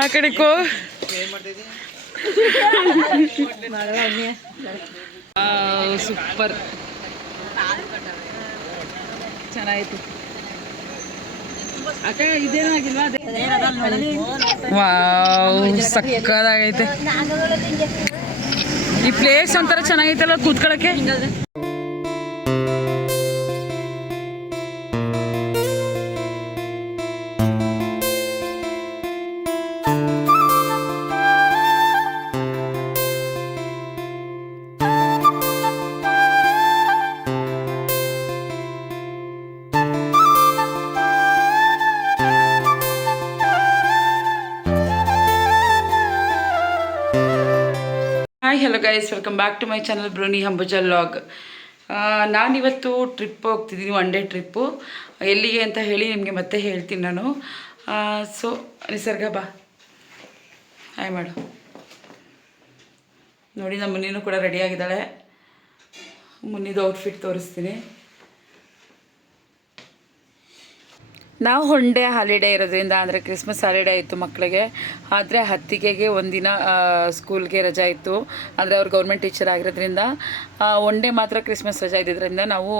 ಆ ಕಡೆಕೋ ಸೂಪರ್ ಚೆನ್ನಾಗಿತ್ತು. ವಾವ್ ಸಕ್ಕದಾಗೈತೆ ಈ ಪ್ಲೇಸ್. ಒಂಥರ ಚೆನ್ನಾಗೈತಲ್ಲ ಕೂತ್ಕೊಳ್ಳೋಕ್ಕೆ. Hi hello guys, welcome back to my channel Broni Ambuja vlog. ನಾನಿವತ್ತು ಟ್ರಿಪ್ ಹೋಗ್ತಿದ್ದೀನಿ, ಒನ್ ಡೇ ಟ್ರಿಪ್ಪು. ಎಲ್ಲಿಗೆ ಅಂತ ಹೇಳಿ ನಿಮಗೆ ಮತ್ತೆ ಹೇಳ್ತೀನಿ ನಾನು. ಸೊ ನಿಸರ್ಗ ಬಾ, ಹಾಯ್ ಮಾಡು. ನೋಡಿ ನಮ್ಮ ಮುನ್ನಿನೂ ಕೂಡ ರೆಡಿಯಾಗಿದ್ದಾಳೆ. ಮುನ್ನಿದು ಔಟ್ಫಿಟ್ ತೋರಿಸ್ತೀನಿ. ನಾವು ಒನ್ ಡೇ ಹಾಲಿಡೇ ಇರೋದ್ರಿಂದ, ಅಂದರೆ ಕ್ರಿಸ್ಮಸ್ ಹಾಲಿಡೇ ಇತ್ತು ಮಕ್ಕಳಿಗೆ. ಆದರೆ ಹತ್ತಿಗೆಗೆ ಒಂದಿನ ಸ್ಕೂಲ್ಗೆ ರಜಾ ಇತ್ತು. ಅಂದರೆ ಅವ್ರು ಗೌರ್ಮೆಂಟ್ ಟೀಚರ್ ಆಗಿರೋದ್ರಿಂದ ಒನ್ ಡೇ ಮಾತ್ರ ಕ್ರಿಸ್ಮಸ್ ರಜಾ ಇದ್ದಿದ್ದರಿಂದ ನಾವು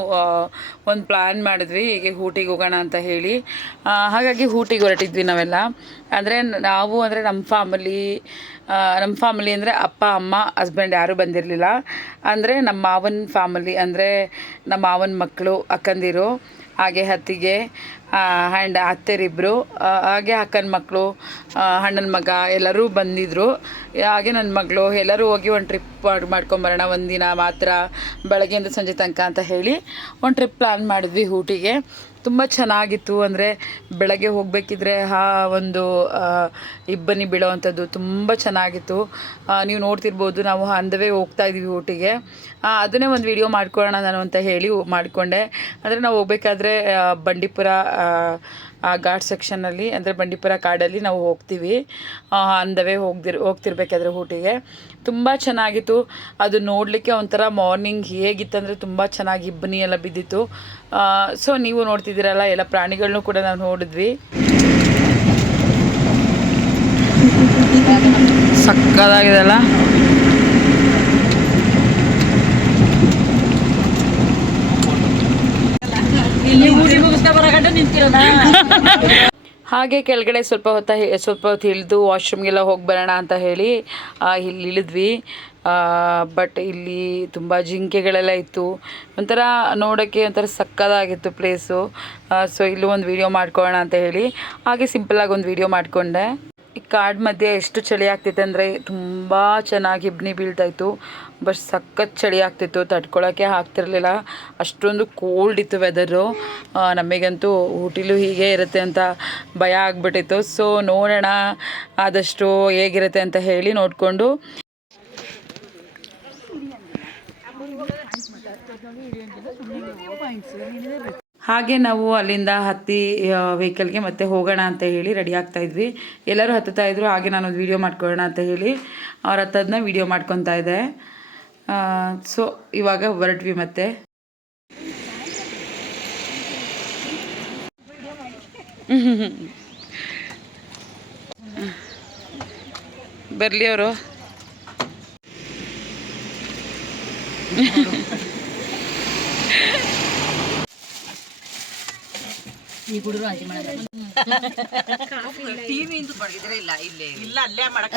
ಒಂದು ಪ್ಲ್ಯಾನ್ ಮಾಡಿದ್ವಿ, ಹೀಗೆ ಊಟಿಗೆ ಹೋಗೋಣ ಅಂತ ಹೇಳಿ. ಹಾಗಾಗಿ ಊಟಿಗೆ ಹೊರಟಿದ್ವಿ ನಾವೆಲ್ಲ. ಅಂದರೆ ನಾವು ಅಂದರೆ ನಮ್ಮ ಫ್ಯಾಮಿಲಿ ಅಂದರೆ ಅಪ್ಪ ಅಮ್ಮ ಹಸ್ಬೆಂಡ್ ಯಾರೂ ಬಂದಿರಲಿಲ್ಲ. ಅಂದರೆ ನಮ್ಮ ಮಾವನ ಫ್ಯಾಮಿಲಿ, ಅಂದರೆ ನಮ್ಮ ಮಾವನ ಮಕ್ಕಳು, ಅಕ್ಕಂದಿರು, ಹಾಗೆ ಅತ್ತಿಗೆ ಆ್ಯಂಡ್ ಅತ್ತೆರಿಬ್ಬರು, ಹಾಗೆ ಅಕ್ಕನ ಮಕ್ಕಳು, ಅಣ್ಣನ ಮಗ ಎಲ್ಲರೂ ಬಂದಿದ್ದರು. ಹಾಗೆ ನನ್ನ ಮಗಳು ಎಲ್ಲರೂ ಹೋಗಿ ಒಂದು ಟ್ರಿಪ್ ಮಾಡ್ಕೊಂಬರೋಣ ಒಂದಿನ ಮಾತ್ರ, ಬೆಳಗ್ಗೆಯಿಂದ ಸಂಜೆ ತನಕ ಅಂತ ಹೇಳಿ ಒಂದು ಟ್ರಿಪ್ ಪ್ಲ್ಯಾನ್ ಮಾಡಿದ್ವಿ ಊಟಿಗೆ. ತುಂಬ ಚೆನ್ನಾಗಿತ್ತು. ಅಂದರೆ ಬೆಳಗ್ಗೆ ಹೋಗಬೇಕಿದ್ರೆ ಒಂದು ಇಬ್ಬನಿ ಬೀಳೋವಂಥದ್ದು ತುಂಬ ಚೆನ್ನಾಗಿತ್ತು. ನೀವು ನೋಡ್ತಿರ್ಬೋದು, ನಾವು ಆನ್ ದ ವೇ ಹೋಗ್ತಾ ಇದ್ದೀವಿ ಊಟಿಗೆ. ಅದನ್ನೇ ಒಂದು ವಿಡಿಯೋ ಮಾಡ್ಕೊಳ್ಳೋಣ ನಾನು ಅಂತ ಹೇಳಿ ಮಾಡಿಕೊಂಡೆ. ಅಂದರೆ ನಾವು ಹೋಗ್ಬೇಕಾದ್ರೆ ಬಂಡೀಪುರ ಘಾಟ್ ಸೆಕ್ಷನ್ನಲ್ಲಿ, ಅಂದರೆ ಬಂಡೀಪುರ ಕಾಡಲ್ಲಿ ನಾವು ಹೋಗ್ತೀವಿ. ಆನ್ ದ ವೇ ಹೋಗ್ತಿರ್ಬೇಕಾದ್ರೆ ಊಟಿಗೆ ತುಂಬ ಚೆನ್ನಾಗಿತ್ತು. ಅದು ನೋಡಲಿಕ್ಕೆ ಒಂಥರ ಮಾರ್ನಿಂಗ್ ಹೇಗಿತ್ತಂದರೆ ತುಂಬ ಚೆನ್ನಾಗಿ ಇಬ್ಬನಿ ಎಲ್ಲ ಬಿದ್ದಿತ್ತು. ಸೊ ನೀವು ನೋಡ್ತಿದ್ದೀರಲ್ಲ, ಎಲ್ಲ ಪ್ರಾಣಿಗಳನ್ನೂ ಕೂಡ ನಾವು ನೋಡಿದ್ವಿ. ಸಕ್ಕದಾಗಿದೆಲ್ಲ. ಹಾಗೆ ಕೆಳಗಡೆ ಸ್ವಲ್ಪ ಹೊತ್ತು ಇಳಿದು ವಾಶ್ರೂಮ್ಗೆಲ್ಲ ಹೋಗಿ ಬರೋಣ ಅಂತ ಹೇಳಿ ಇಲ್ಲಿ ಇಳಿದ್ವಿ. ಬಟ್ ಇಲ್ಲಿ ತುಂಬ ಜಿಂಕೆಗಳೆಲ್ಲ ಇತ್ತು. ಒಂಥರ ನೋಡೋಕ್ಕೆ ಒಂಥರ ಸಕ್ಕದಾಗಿತ್ತು ಪ್ಲೇಸು. ಸೊ ಇಲ್ಲೂ ಒಂದು ವೀಡಿಯೋ ಮಾಡ್ಕೊಳ್ಳೋಣ ಅಂತ ಹೇಳಿ ಹಾಗೆ ಸಿಂಪಲ್ಲಾಗಿ ಒಂದು ವೀಡಿಯೋ ಮಾಡಿಕೊಂಡೆ. ಈ ಕಾಡು ಮಧ್ಯೆ ಎಷ್ಟು ಚಳಿ ಆಗ್ತಿತ್ತು ಅಂದರೆ ತುಂಬ ಚೆನ್ನಾಗಿ ಇಬ್ಬನಿ ಬೀಳ್ತಾಯಿತ್ತು. ಬಟ್ ಸಖತ್ ಚಳಿ ಆಗ್ತಿತ್ತು, ತಡ್ಕೊಳಕ್ಕೆ ಆಗ್ತಿರ್ಲಿಲ್ಲ, ಅಷ್ಟೊಂದು ಕೋಲ್ಡ್ ಇತ್ತು ವೆದರು. ನಮಗಂತೂ ಊಟಿಲೂ ಹೀಗೆ ಇರುತ್ತೆ ಅಂತ ಭಯ ಆಗಿಬಿಟ್ಟಿತ್ತು. ಸೊ ನೋಡೋಣ ಆದಷ್ಟು ಹೇಗಿರುತ್ತೆ ಅಂತ ಹೇಳಿ ನೋಡಿಕೊಂಡು ಹಾಗೆ ನಾವು ಅಲ್ಲಿಂದ ಹತ್ತಿ ವೆಹಿಕಲ್ಗೆ ಮತ್ತೆ ಹೋಗೋಣ ಅಂತ ಹೇಳಿ ರೆಡಿ ಆಗ್ತಾಯಿದ್ವಿ. ಎಲ್ಲರೂ ಹತ್ತುತ್ತಾ ಇದ್ರು. ಹಾಗೆ ನಾನೊಂದು ವೀಡಿಯೋ ಮಾಡ್ಕೊಳ್ಳೋಣ ಅಂತ ಹೇಳಿ ಅವ್ರ ಹತ್ತದನ್ನ ವೀಡಿಯೋ ಮಾಡ್ಕೊತಾ ಇದ್ದೆ. ಸೊ ಇವಾಗ ಹೊರಟ್ವಿ ಮತ್ತೆ. ಬರಲಿ ಅವರು. ಈ ಹುಡುಗರು ಆಯ್ತು ಮಾಡೋದು ಟಿವಿ ಇಂದು ಪಡಗಿದ್ರೆ ಇಲ್ಲ ಇಲ್ಲೇ ಇಲ್ಲ ಅಲ್ಲೇ ಮಾಡಕ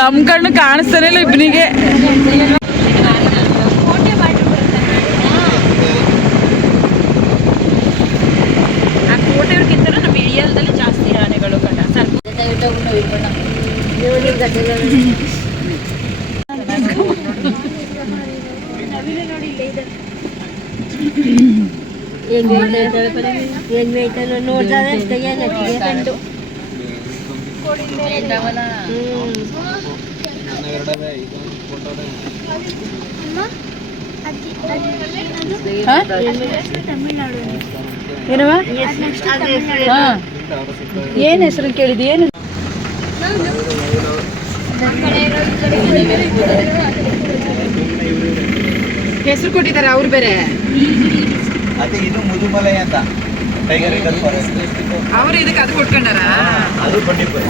ನಮ್ ಕಣ್ಣು ಕಾಣಿಸ್ತಾನೆ ಇಲ್ಲ ಇಬ್ಬನಿಗೆ. ಆ ಕೋಟೆಯವ್ರಿಗಿಂತ ನಮ್ಮ ಏರಿಯಾದಲ್ಲಿ ಜಾಸ್ತಿ ಆನೆಗಳು ಕಟ ಏನ್ ಹೆಸರು ಕೇಳಿದಿ? ಏನು ಹೆಸರು ಕೊಟ್ಟಿದ್ದಾರೆ ಅವ್ರು ಬೇರೆ. ಅದೇ ಇದು ಮುದುಮಲೈ ಅಂತ ಟೈಗರ್ ರಿಸರ್ವ್ ಫಾರೆಸ್ಟ್. ಅವರು ಇದಕ್ಕೆ ಅದು ಕೊಟ್ಕೊಂಡಾರ. ಅದು ಬಂಡೀಪುರ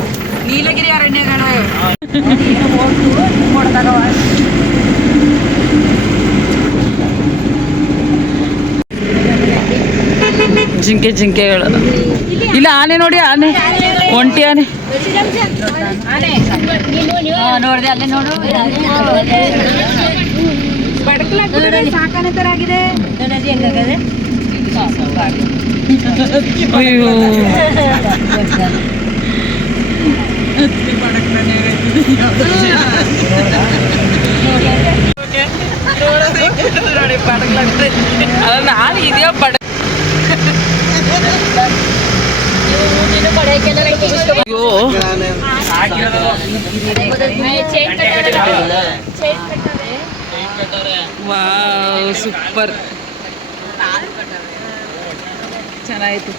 ನೀಲಗಿರಿ ಅರಣ್ಯಗಳು. ಜಿಂಕೆಗಳು ಇಲ್ಲ. ಆನೆ ನೋಡಿ, ಆನೆ, ಒಂಟಿ ಆನೆ ನೋಡಿದೆ ಅಲ್ಲಿ ನೋಡು. ಸಾಕಾನೆ ತರ ಆಗಿದೆ. ಅಯ್ಯೋ ನಾನು ಇದೆಯೋ ಪಡ. ಅಯ್ಯೋ ವಾವ್, ಸೂಪರ್ ಚೆನ್ನಾಗಿತ್ತು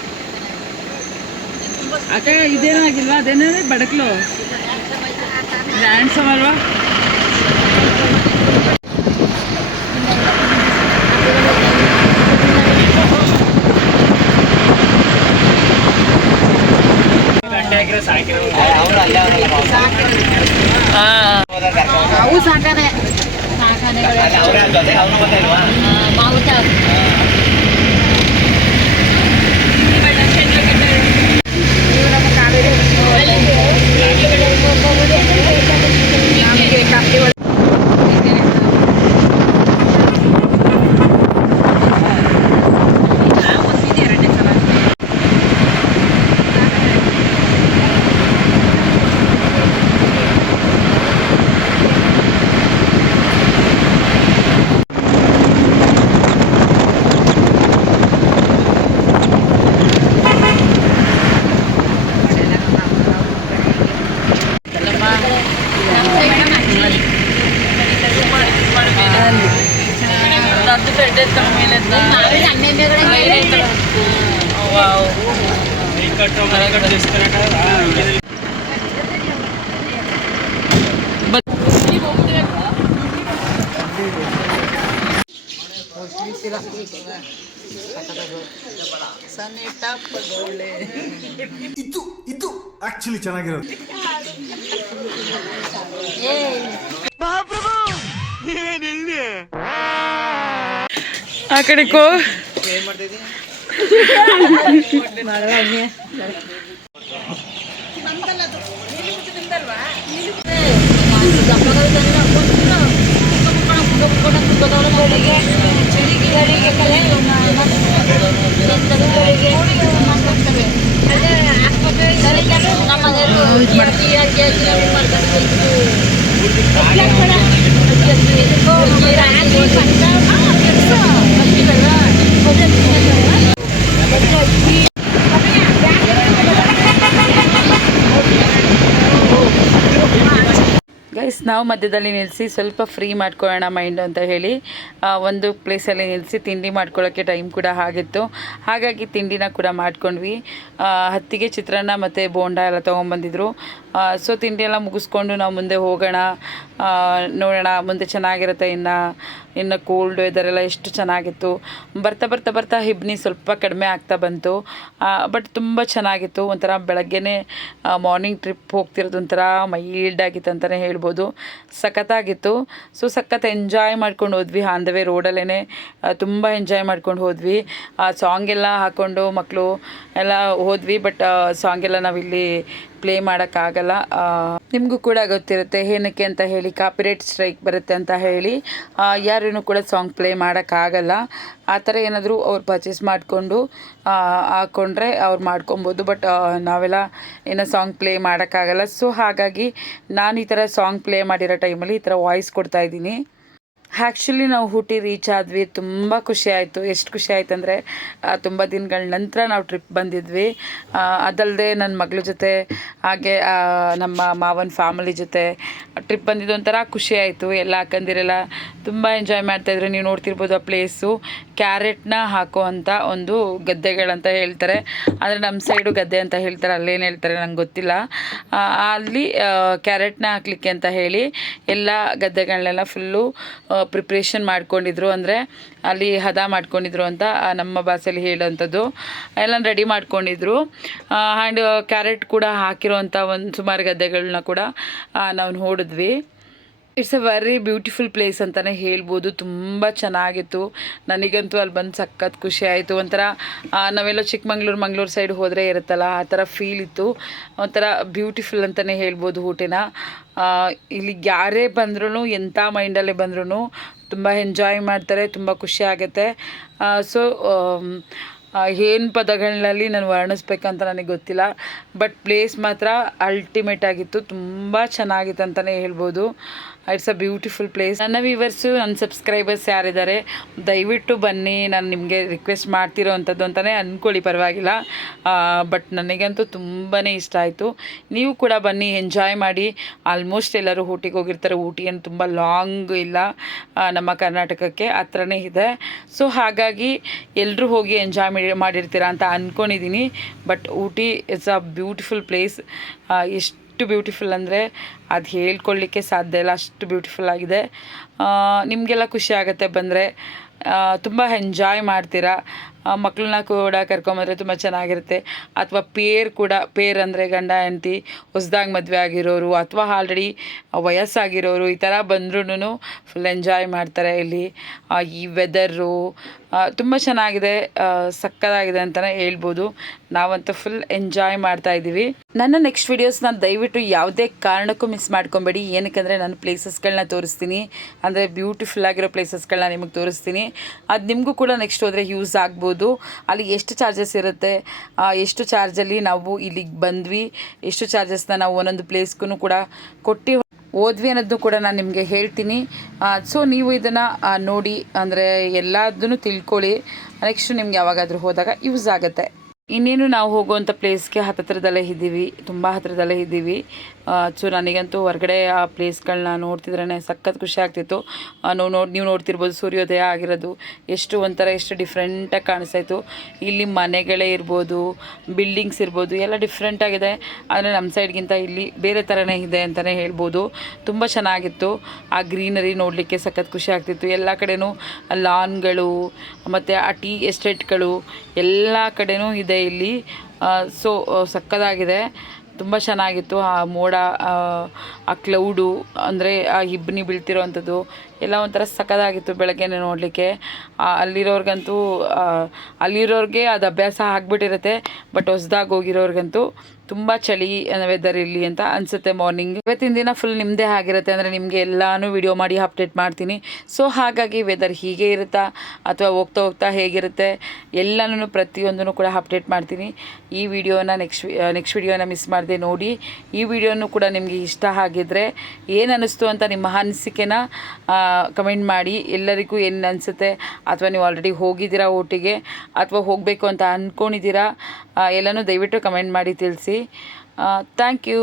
ಅಕ್ಕ. ಇದೇನಾಗಿಲ್ವಾ? ಅದೇನೇ ಬಡಕ್ಲು ಡ್ಯಾನ್ಸ್ ಅಲ್ವಾ? ಅವು ಸಾಕಾನೆ ಮಾವುತ. ಇದು ಆಕ್ಚುಲಿ ಚೆನ್ನಾಗಿರೋದು. ಆ ಕಡೆಕೋ ಏನ್ ಮಾಡ್ತಿದ್ದಿ? ಗೈಸ್, ನಾವು ಮಧ್ಯದಲ್ಲಿ ನಿಲ್ಲಿಸಿ ಸ್ವಲ್ಪ ಫ್ರೀ ಮಾಡ್ಕೊಳ್ಳೋಣ ಮೈಂಡ್ ಅಂತ ಹೇಳಿ ಒಂದು ಪ್ಲೇಸಲ್ಲಿ ನಿಲ್ಲಿಸಿ ತಿಂಡಿ ಮಾಡ್ಕೊಳ್ಳೋಕ್ಕೆ ಟೈಮ್ ಕೂಡ ಆಗಿತ್ತು. ಹಾಗಾಗಿ ತಿಂಡಿನ ಕೂಡ ಮಾಡ್ಕೊಂಡ್ವಿ. ಹತ್ತಿಗೆ ಚಿತ್ರಾನ್ನ ಮತ್ತು ಬೋಂಡ ಎಲ್ಲ ತೊಗೊಂಬಂದಿದ್ರು. ಸೊ ತಿಂಡಿ ಎಲ್ಲ ಮುಗಿಸ್ಕೊಂಡು ನಾವು ಮುಂದೆ ಹೋಗೋಣ, ನೋಡೋಣ ಮುಂದೆ ಚೆನ್ನಾಗಿರುತ್ತೆ. ಇನ್ನು ಕೋಲ್ಡ್ ವೆದರೆಲ್ಲ ಎಷ್ಟು ಚೆನ್ನಾಗಿತ್ತು. ಬರ್ತಾ ಬರ್ತಾ ಬರ್ತಾ ಹಿಬ್ನಿ ಸ್ವಲ್ಪ ಕಡಿಮೆ ಆಗ್ತಾ ಬಂತು. ಬಟ್ ತುಂಬ ಚೆನ್ನಾಗಿತ್ತು. ಒಂಥರ ಬೆಳಗ್ಗೆನೇ ಮಾರ್ನಿಂಗ್ ಟ್ರಿಪ್ ಹೋಗ್ತಿರೋದು ಒಂಥರ ಮೈಲ್ಡ್ ಆಗಿತ್ತು ಅಂತಲೇ ಹೇಳ್ಬೋದು. ಸಖತ್ತಾಗಿತ್ತು. ಸೊ ಸಖತ್ ಎಂಜಾಯ್ ಮಾಡ್ಕೊಂಡು ಹೋದ್ವಿ. ಆನ್ ದ ವೇ ರೋಡಲ್ಲೇ ತುಂಬ ಎಂಜಾಯ್ ಮಾಡ್ಕೊಂಡು ಹೋದ್ವಿ. ಸಾಂಗ್ ಎಲ್ಲ ಹಾಕ್ಕೊಂಡು ಮಕ್ಕಳು ಎಲ್ಲ ಹೋದ್ವಿ. ಬಟ್ ಸಾಂಗ್ ಎಲ್ಲ ನಾವಿಲ್ಲಿ ಪ್ಲೇ ಮಾಡೋಕ್ಕಾಗಲ್ಲ. ನಿಮಗೂ ಕೂಡ ಗೊತ್ತಿರುತ್ತೆ ಏನಕ್ಕೆ ಅಂತ ಹೇಳಿ. ಕಾಪಿರೈಟ್ ಸ್ಟ್ರೈಕ್ ಬರುತ್ತೆ ಅಂತ ಹೇಳಿ ಯಾರೂ ಕೂಡ ಸಾಂಗ್ ಪ್ಲೇ ಮಾಡೋಕ್ಕಾಗಲ್ಲ. ಆ ಥರ ಏನಾದರೂ ಅವ್ರು ಪರ್ಚೇಸ್ ಮಾಡಿಕೊಂಡು ಹಾಕ್ಕೊಂಡ್ರೆ ಅವ್ರು ಮಾಡ್ಕೊಬೋದು. ಬಟ್ ನಾವೆಲ್ಲ ಏನೋ ಸಾಂಗ್ ಪ್ಲೇ ಮಾಡೋಕ್ಕಾಗಲ್ಲ. ಸೊ ಹಾಗಾಗಿ ನಾನು ಈ ಥರ ಸಾಂಗ್ ಪ್ಲೇ ಮಾಡಿರೋ ಟೈಮಲ್ಲಿ ಈ ಥರ ವಾಯ್ಸ್ ಕೊಡ್ತಾಯಿದ್ದೀನಿ. ಆ್ಯಕ್ಚುಲಿ ನಾವು ಊಟಿ ರೀಚ್ ಆದ್ವಿ. ತುಂಬ ಖುಷಿ ಆಯಿತು. ಎಷ್ಟು ಖುಷಿ ಆಯ್ತು ಅಂದರೆ ತುಂಬ ದಿನಗಳ ನಂತರ ನಾವು ಟ್ರಿಪ್ ಬಂದಿದ್ವಿ. ಅದಲ್ಲದೆ ನನ್ನ ಮಗಳ ಜೊತೆ ಹಾಗೆ ನಮ್ಮ ಮಾವನ ಫ್ಯಾಮಿಲಿ ಜೊತೆ ಟ್ರಿಪ್ ಬಂದಿದ್ದು ಒಂಥರ ಖುಷಿ ಆಯಿತು. ಎಲ್ಲ ಅಕ್ಕಂದಿರೆಲ್ಲ ತುಂಬ ಎಂಜಾಯ್ ಮಾಡ್ತಾಯಿದ್ರು. ನೀವು ನೋಡ್ತಿರ್ಬೋದು ಆ ಪ್ಲೇಸು ಕ್ಯಾರೆಟ್ನ ಹಾಕೋ ಅಂಥ ಒಂದು ಗದ್ದೆಗಳಂತ ಹೇಳ್ತಾರೆ. ಆದರೆ ನಮ್ಮ ಸೈಡು ಗದ್ದೆ ಅಂತ ಹೇಳ್ತಾರೆ, ಅಲ್ಲೇನು ಹೇಳ್ತಾರೆ ನಂಗೆ ಗೊತ್ತಿಲ್ಲ. ಅಲ್ಲಿ ಕ್ಯಾರೆಟ್ನ ಹಾಕಲಿಕ್ಕೆ ಅಂತ ಹೇಳಿ ಎಲ್ಲ ಗದ್ದೆಗಳನ್ನೆಲ್ಲ ಫುಲ್ಲು ಪ್ರಿಪ್ರೇಷನ್ ಮಾಡ್ಕೊಂಡಿದ್ರು, ಅಂದರೆ ಅಲ್ಲಿ ಹದ ಮಾಡ್ಕೊಂಡಿದ್ರು ಅಂತ ನಮ್ಮ ಭಾಷೆಯಲ್ಲಿ ಹೇಳೋವಂಥದ್ದು. ಎಲ್ಲ ರೆಡಿ ಮಾಡ್ಕೊಂಡಿದ್ರು. ಆ್ಯಂಡ್ ಕ್ಯಾರೆಟ್ ಕೂಡ ಹಾಕಿರೋವಂಥ ಒಂದು ಸುಮಾರು ಗದ್ದೆಗಳನ್ನ ಕೂಡ ನಾವು ನೋಡಿದ್ವಿ. It's a very beautiful place ಅಂತಲೇ ಹೇಳ್ಬೋದು. ತುಂಬ ಚೆನ್ನಾಗಿತ್ತು. ನನಗಂತೂ ಅಲ್ಲಿ ಬಂದು ಸಖತ್ ಖುಷಿ ಆಯಿತು. ಒಂಥರ ನಾವೆಲ್ಲೋ ಚಿಕ್ಕಮಂಗ್ಳೂರು ಮಂಗಳೂರು ಸೈಡ್ ಹೋದರೆ ಇರುತ್ತಲ್ಲ ಆ ಥರ ಫೀಲ್ ಇತ್ತು. ಒಂಥರ ಬ್ಯೂಟಿಫುಲ್ ಅಂತಲೇ ಹೇಳ್ಬೋದು ಊಟಿನ. ಇಲ್ಲಿಗೆ ಯಾರೇ ಬಂದ್ರೂ, ಎಂಥ ಮೈಂಡಲ್ಲೇ ಬಂದ್ರೂ ತುಂಬ ಎಂಜಾಯ್ ಮಾಡ್ತಾರೆ, ತುಂಬ ಖುಷಿ ಆಗುತ್ತೆ. ಸೊ ಏನು ಪದಗಳಲ್ಲಿ ನಾನು ವರ್ಣಿಸ್ಬೇಕಂತ ನನಗೆ ಗೊತ್ತಿಲ್ಲ. ಬಟ್ ಪ್ಲೇಸ್ ಮಾತ್ರ ಅಲ್ಟಿಮೇಟ್ ಆಗಿತ್ತು, ತುಂಬ ಚೆನ್ನಾಗಿತ್ತು ಅಂತಲೇ ಹೇಳ್ಬೋದು. It's a beautiful place. ನನ್ನ ವ್ಯೂವರ್ಸು, ನನ್ನ ಸಬ್ಸ್ಕ್ರೈಬರ್ಸ್ ಯಾರಿದ್ದಾರೆ ದಯವಿಟ್ಟು ಬನ್ನಿ. ನಾನು ನಿಮಗೆ ರಿಕ್ವೆಸ್ಟ್ ಮಾಡ್ತಿರೋ ಅಂಥದ್ದು ಅಂತಲೇ ಅಂದ್ಕೊಳ್ಳಿ, ಪರವಾಗಿಲ್ಲ. ಬಟ್ ನನಗಂತೂ ತುಂಬಾ ಇಷ್ಟ ಆಯಿತು. ನೀವು ಕೂಡ ಬನ್ನಿ, ಎಂಜಾಯ್ ಮಾಡಿ. ಆಲ್ಮೋಸ್ಟ್ ಎಲ್ಲರೂ ಊಟಿಗೆ ಹೋಗಿರ್ತಾರೆ. ಊಟಿ ಏನು ತುಂಬ ಲಾಂಗ್ ಇಲ್ಲ, ನಮ್ಮ ಕರ್ನಾಟಕಕ್ಕೆ ಹತ್ರನೇ ಇದೆ. ಸೊ ಹಾಗಾಗಿ ಎಲ್ಲರೂ ಹೋಗಿ ಎಂಜಾಯ್ ಮಾಡಿರ್ತೀರಾ ಅಂತ ಅಂದ್ಕೊಂಡಿದ್ದೀನಿ. But Ooty it's a beautiful place. ಎಷ್ಟು ಬ್ಯೂಟಿಫುಲ್ ಅಂದರೆ ಅದು ಹೇಳ್ಕೊಳ್ಳಿಕ್ಕೆ ಸಾಧ್ಯ ಇಲ್ಲ, ಅಷ್ಟು ಬ್ಯೂಟಿಫುಲ್ ಆಗಿದೆ. ನಿಮಗೆಲ್ಲ ಖುಷಿ ಆಗುತ್ತೆ ಬಂದರೆ, ತುಂಬ ಎಂಜಾಯ್ ಮಾಡ್ತೀರಾ. ಮಕ್ಕಳನ್ನ ಕೂಡ ಕರ್ಕೊಂಬಂದರೆ ತುಂಬ ಚೆನ್ನಾಗಿರುತ್ತೆ. ಅಥವಾ ಪೇರ್ ಅಂದರೆ ಗಂಡ ಹೆಂಡತಿ, ಹೊಸ್ದಾಗಿ ಮದುವೆ ಆಗಿರೋರು ಅಥವಾ ಆಲ್ರೆಡಿ ವಯಸ್ಸಾಗಿರೋರು, ಈ ಥರ ಬಂದ್ರೂ ಫುಲ್ ಎಂಜಾಯ್ ಮಾಡ್ತಾರೆ ಇಲ್ಲಿ. ಈ ವೆದರು ತುಂಬ ಚೆನ್ನಾಗಿದೆ, ಸಕ್ಕತ್ತಾಗಿದೆ ಅಂತಲೇ ಹೇಳ್ಬೋದು. ನಾವಂತೂ ಫುಲ್ ಎಂಜಾಯ್ ಮಾಡ್ತಾಯಿದ್ದೀವಿ. ನನ್ನ ನೆಕ್ಸ್ಟ್ ವೀಡಿಯೋಸ್ನ ದಯವಿಟ್ಟು ಯಾವುದೇ ಕಾರಣಕ್ಕೂ ಮಿಸ್ ಮಾಡ್ಕೊಬೇಡಿ. ಏನಕ್ಕೆಂದರೆ ನಾನು ಪ್ಲೇಸಸ್ಗಳನ್ನ ತೋರಿಸ್ತೀನಿ, ಅಂದರೆ ಬ್ಯೂಟಿಫುಲ್ ಆಗಿರೋ ಪ್ಲೇಸಸ್ಗಳನ್ನ ನಿಮಗೆ ತೋರಿಸ್ತೀನಿ. ಅದು ನಿಮಗೂ ಕೂಡ ನೆಕ್ಸ್ಟ್ ಹೋದರೆ ಯೂಸ್ ಆಗ್ಬೋದು. ಅಲ್ಲಿ ಎಷ್ಟು ಚಾರ್ಜಸ್ ಇರುತ್ತೆ, ಎಷ್ಟು ಚಾರ್ಜಲ್ಲಿ ನಾವು ಇಲ್ಲಿಗೆ ಬಂದ್ವಿ, ಎಷ್ಟು ಚಾರ್ಜಸ್ನ ನಾವು ಒಂದೊಂದು ಪ್ಲೇಸ್ಗೂ ಕೂಡ ಕೊಟ್ಟು ಹೋದ್ವಿ ಅನ್ನೋದನ್ನು ಕೂಡ ನಾನು ನಿಮಗೆ ಹೇಳ್ತೀನಿ. ಸೊ ನೀವು ಇದನ್ನು ನೋಡಿ, ಅಂದರೆ ಎಲ್ಲದನ್ನು ತಿಳ್ಕೊಳ್ಳಿ. ನೆಕ್ಸ್ಟ್ ನಿಮ್ಗೆ ಯಾವಾಗಾದರೂ ಹೋದಾಗ ಯೂಸ್ ಆಗುತ್ತೆ. ಇನ್ನೇನು ನಾವು ಹೋಗುವಂಥ ಪ್ಲೇಸ್ಗೆ ಹತ್ತಿರದಲ್ಲೇ ಇದ್ದೀವಿ, ತುಂಬ ಹತ್ತಿರದಲ್ಲೇ ಇದ್ದೀವಿ. ಸೊ ನನಗಂತೂ ಹೊರಗಡೆ ಆ ಪ್ಲೇಸ್ಗಳನ್ನ ನೋಡ್ತಿದ್ರೇ ಸಖತ್ ಖುಷಿ ಆಗ್ತಿತ್ತು. ನೀವು ನೋಡ್ತಿರ್ಬೋದು ಸೂರ್ಯೋದಯ ಆಗಿರೋದು ಎಷ್ಟು ಡಿಫ್ರೆಂಟಾಗಿ ಕಾಣಿಸ್ತಾಯಿತ್ತು. ಇಲ್ಲಿ ಮನೆಗಳೇ ಇರ್ಬೋದು, ಬಿಲ್ಡಿಂಗ್ಸ್ ಇರ್ಬೋದು, ಎಲ್ಲ ಡಿಫ್ರೆಂಟಾಗಿದೆ. ಆದರೆ ನಮ್ಮ ಸೈಡ್ಗಿಂತ ಇಲ್ಲಿ ಬೇರೆ ಥರನೇ ಇದೆ ಅಂತಲೇ ಹೇಳ್ಬೋದು. ತುಂಬ ಚೆನ್ನಾಗಿತ್ತು. ಆ ಗ್ರೀನರಿ ನೋಡಲಿಕ್ಕೆ ಸಖತ್ ಖುಷಿ ಆಗ್ತಿತ್ತು. ಎಲ್ಲ ಕಡೆನೂ ಲಾನ್ಗಳು ಮತ್ತು ಆ ಟೀ ಎಸ್ಟೇಟ್ಗಳು ಎಲ್ಲ ಕಡೆನೂ ಇದೆ ಇಲ್ಲಿ. ಸೊ ಸಕ್ಕತ್ತಾಗಿದೆ, ತುಂಬ ಚೆನ್ನಾಗಿತ್ತು. ಆ ಮೋಡ, ಆ ಕ್ಲೌಡು, ಅಂದರೆ ಆ ಇಬ್ಬನಿ ಬೀಳ್ತಿರೋವಂಥದ್ದು ಎಲ್ಲ ಒಂಥರ ಸಕ್ಕತ್ತಾಗಿತ್ತು ಬೆಳಗ್ಗೆನೇ ನೋಡಲಿಕ್ಕೆ. ಅಲ್ಲಿರೋರಿಗೆ ಅದು ಅಭ್ಯಾಸ ಆಗಿಬಿಟ್ಟಿರುತ್ತೆ. ಬಟ್ ಹೊಸ್ದಾಗಿ ಹೋಗಿರೋರ್ಗಂತೂ ತುಂಬ ಚಳಿ ವೆದರ್ ಇಲ್ಲಿ ಅಂತ ಅನಿಸುತ್ತೆ. ಮಾರ್ನಿಂಗ್ ಇವತ್ತಿನ ದಿನ ಫುಲ್ ನಿಮ್ಮದೇ ಆಗಿರುತ್ತೆ, ಅಂದರೆ ನಿಮಗೆ ಎಲ್ಲನೂ ವಿಡಿಯೋ ಮಾಡಿ ಅಪ್ಡೇಟ್ ಮಾಡ್ತೀನಿ. ಸೊ ಹಾಗಾಗಿ ವೆದರ್ ಹೀಗೆ ಇರುತ್ತಾ ಅಥವಾ ಹೋಗ್ತಾ ಹೋಗ್ತಾ ಹೇಗಿರುತ್ತೆ ಎಲ್ಲನೂ ಪ್ರತಿಯೊಂದನ್ನು ಕೂಡ ಅಪ್ಡೇಟ್ ಮಾಡ್ತೀನಿ. ಈ ವಿಡಿಯೋನ ನೆಕ್ಸ್ಟ್ ವಿಡಿಯೋನ ಮಿಸ್ ಮಾಡದೆ ನೋಡಿ. ಈ ವಿಡಿಯೋನು ಕೂಡ ನಿಮಗೆ ಇಷ್ಟ ಆಗಿದ್ದರೆ ಏನು ಅನ್ನಿಸ್ತು ಅಂತ ನಿಮ್ಮ ಅನಿಸಿಕೆನ ಕಮೆಂಟ್ ಮಾಡಿ. ಎಲ್ಲರಿಗೂ ಏನು ಅನಿಸುತ್ತೆ, ಅಥವಾ ನೀವು ಆಲ್ರೆಡಿ ಹೋಗಿದ್ದೀರಾ ಊಟಿಗೆ ಅಥವಾ ಹೋಗಬೇಕು ಅಂತ ಅಂದ್ಕೊಂಡಿದ್ದೀರಾ, ಎಲ್ಲನೂ ದಯವಿಟ್ಟು ಕಮೆಂಟ್ ಮಾಡಿ ತಿಳಿಸಿ. Thank you.